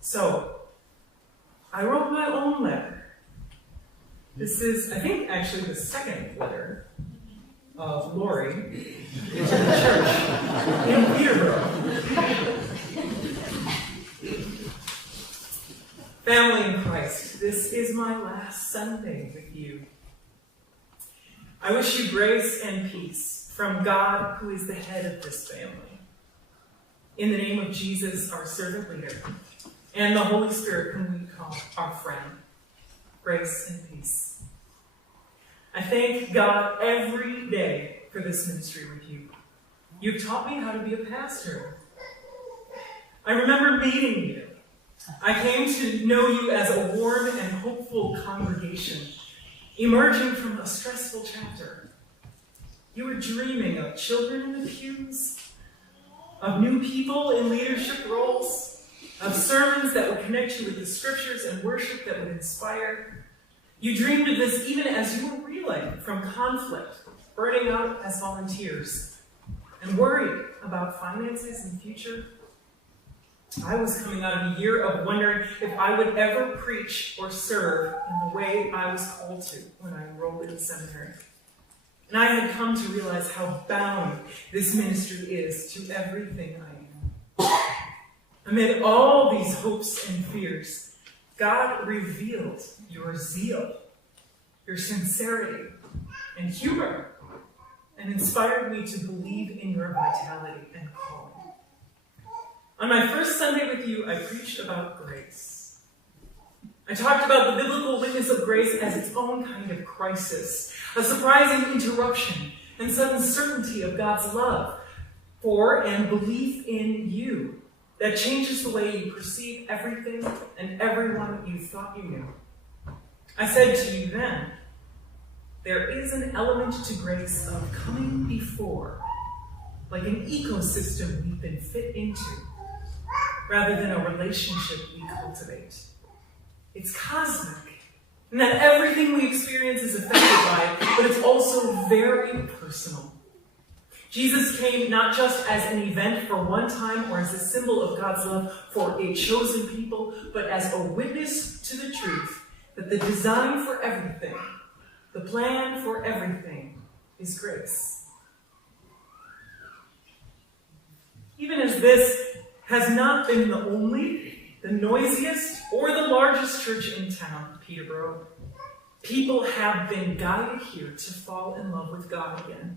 So, I wrote my own letter. This is, I think, actually the second letter of Lourey into the church in Peterborough. Family in Christ, this is my last Sunday with you. I wish you grace and peace from God, who is the head of this family. In the name of Jesus, our servant leader, and the Holy Spirit, whom we call our friend, grace and peace. I thank God every day for this ministry with you. You've taught me how to be a pastor. I remember meeting you. I came to know you as a warm and hopeful congregation, emerging from a stressful chapter. You were dreaming of children in the pews, of new people in leadership roles, of sermons that would connect you with the scriptures and worship that would inspire. You dreamed of this even as you were reeling from conflict, burning out as volunteers, and worried about finances and future. I was coming out of a year of wondering if I would ever preach or serve in the way I was called to when I enrolled in the seminary. And I had come to realize how bound this ministry is to everything I am. Amid all these hopes and fears, God revealed your zeal, your sincerity, and humor, and inspired me to believe in your vitality and calling. On my first Sunday with you, I preached about grace. I talked about the biblical witness of grace as its own kind of crisis, a surprising interruption and sudden certainty of God's love for and belief in you that changes the way you perceive everything and everyone you thought you knew. I said to you then, there is an element to grace of coming before, like an ecosystem we've been fit into, rather than a relationship we cultivate. It's cosmic, and that everything we experience is affected by it, but it's also very personal. Jesus came not just as an event for one time or as a symbol of God's love for a chosen people, but as a witness to the truth that the design for everything, the plan for everything, is grace. Even as this has not been the only, the noisiest, or the largest church in town, Peterborough, people have been guided here to fall in love with God again.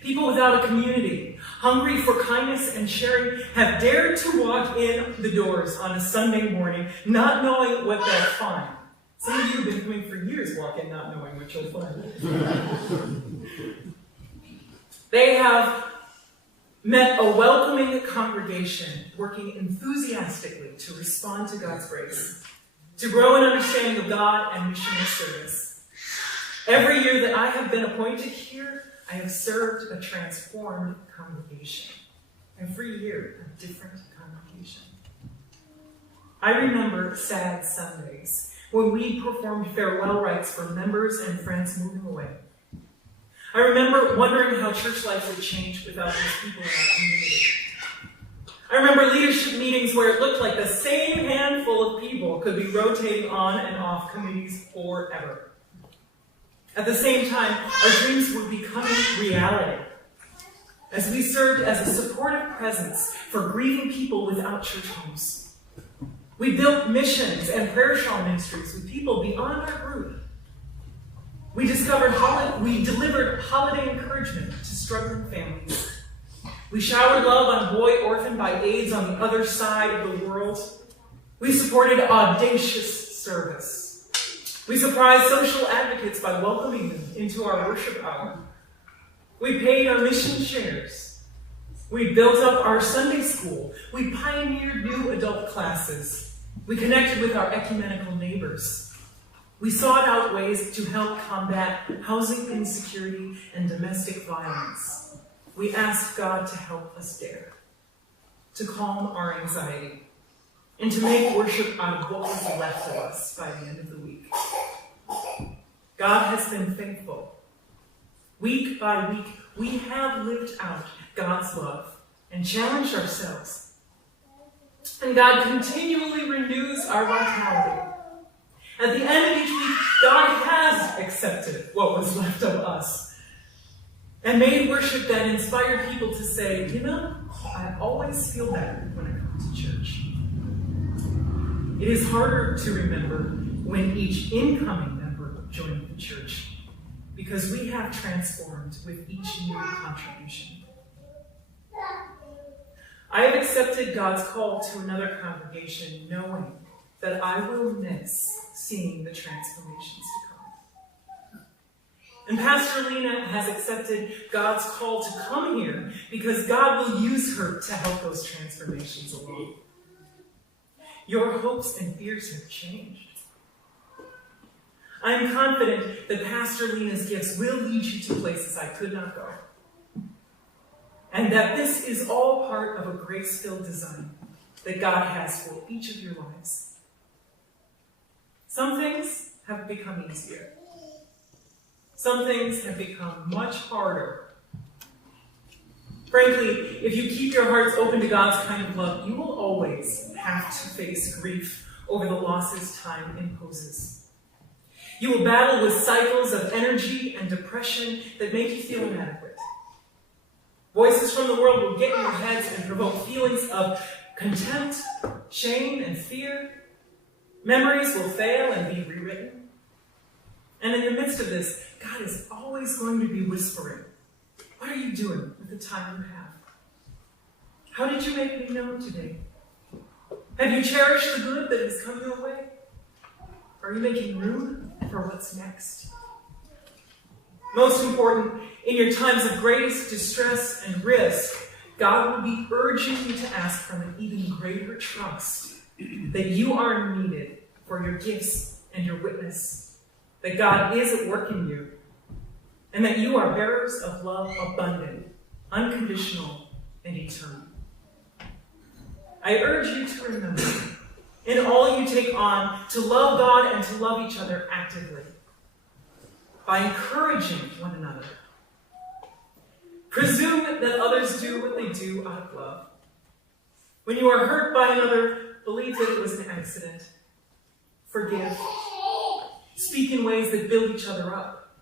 People without a community, hungry for kindness and sharing, have dared to walk in the doors on a Sunday morning, not knowing what they'll find. Some of you have been coming for years, walk in not knowing what you'll find. They have met a welcoming congregation working enthusiastically to respond to God's grace, to grow in understanding of God and missionary service. Every year that I have been appointed here, I have served a transformed congregation. Every year, a different congregation. I remember sad Sundays when we performed farewell rites for members and friends moving away. I remember wondering how church life would change without these people in our community. I remember leadership meetings where it looked like the same handful of people could be rotating on and off committees forever. At the same time, our dreams were becoming reality as we served as a supportive presence for grieving people without church homes. We built missions and prayer shawl ministries with people beyond our group. We delivered holiday encouragement to struggling families. We showered love on boy orphaned by AIDS on the other side of the world. We supported audacious service. We surprised social advocates by welcoming them into our worship hour. We paid our mission shares. We built up our Sunday school. We pioneered new adult classes. We connected with our ecumenical neighbors. We sought out ways to help combat housing insecurity and domestic violence. We asked God to help us dare, to calm our anxiety, and to make worship out of what was left of us by the end of the week. God has been faithful. Week by week, we have lived out God's love and challenged ourselves. And God continually renews our vitality. At the end of each week, God has accepted what was left of us and made worship that inspired people to say, you know, I always feel better when I come to church. It is harder to remember when each incoming member joined the church because we have transformed with each new contribution. I have accepted God's call to another congregation knowing that I will miss seeing the transformations to come. And Pastor Lena has accepted God's call to come here because God will use her to help those transformations along. Your hopes and fears have changed. I am confident that Pastor Lena's gifts will lead you to places I could not go. And that this is all part of a grace-filled design that God has for each of your lives. Some things have become easier. Some things have become much harder. Frankly, if you keep your hearts open to God's kind of love, you will always have to face grief over the losses time imposes. You will battle with cycles of energy and depression that make you feel inadequate. Voices from the world will get in your heads and provoke feelings of contempt, shame, and fear. Memories will fail and be rewritten. And in the midst of this, God is always going to be whispering, what are you doing with the time you have? How did you make me known today? Have you cherished the good that has come your way? Are you making room for what's next? Most important, in your times of greatest distress and risk, God will be urging you to ask from an even greater trust that you are needed for your gifts and your witness, that God is at work in you, and that you are bearers of love abundant, unconditional, and eternal. I urge you to remember, in all you take on, to love God and to love each other actively, by encouraging one another. Presume that others do what they do out of love. When you are hurt by another, believe that it was an accident. Forgive. Speak in ways that build each other up.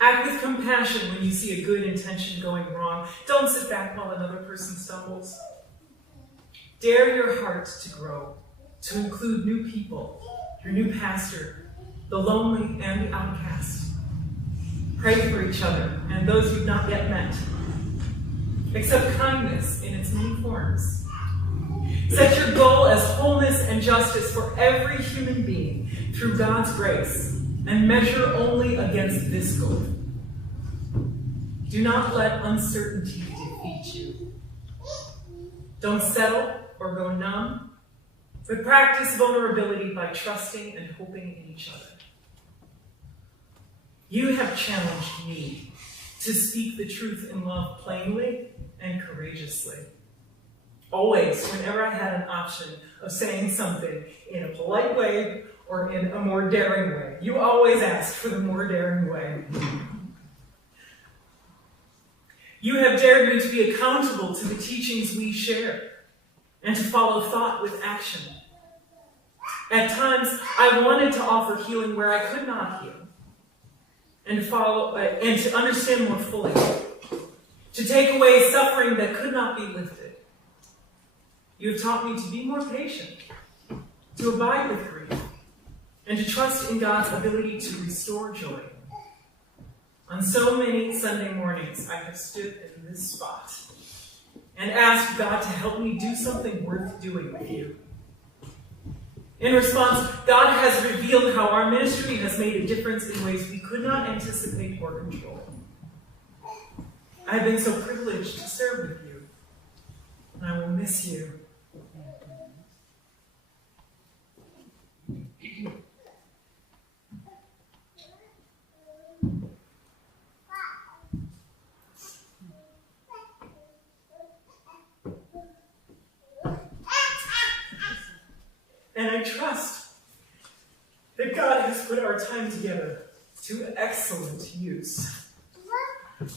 Act with compassion when you see a good intention going wrong. Don't sit back while another person stumbles. Dare your heart to grow, to include new people, your new pastor, the lonely and the outcast. Pray for each other and those you've not yet met. Accept kindness in its many forms. Set your goal as wholeness and justice for every human being through God's grace, and measure only against this goal. Do not let uncertainty defeat you. Don't settle or go numb, but practice vulnerability by trusting and hoping in each other. You have challenged me to speak the truth in love plainly and courageously. Always, whenever I had an option of saying something in a polite way or in a more daring way, you always asked for the more daring way. You have dared me to be accountable to the teachings we share and to follow thought with action. At times, I wanted to offer healing where I could not heal, and to understand more fully, to take away suffering that could not be lifted. You have taught me to be more patient, to abide with grief, and to trust in God's ability to restore joy. On so many Sunday mornings, I have stood in this spot and asked God to help me do something worth doing with you. In response, God has revealed how our ministry has made a difference in ways we could not anticipate or control. I have been so privileged to serve with you, and I will miss you. And I trust that God has put our time together to excellent use.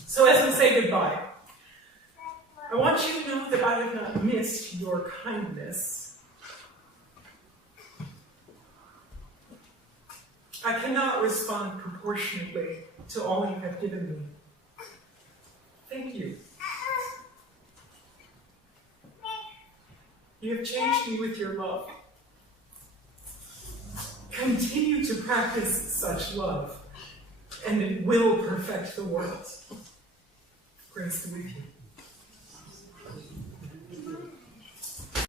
So as we say goodbye, I want you to know that I have not missed your kindness I cannot respond proportionately to all you have given me. Thank you. You have changed me with your love. Continue to practice such love, and it will perfect the world. Grace be with you.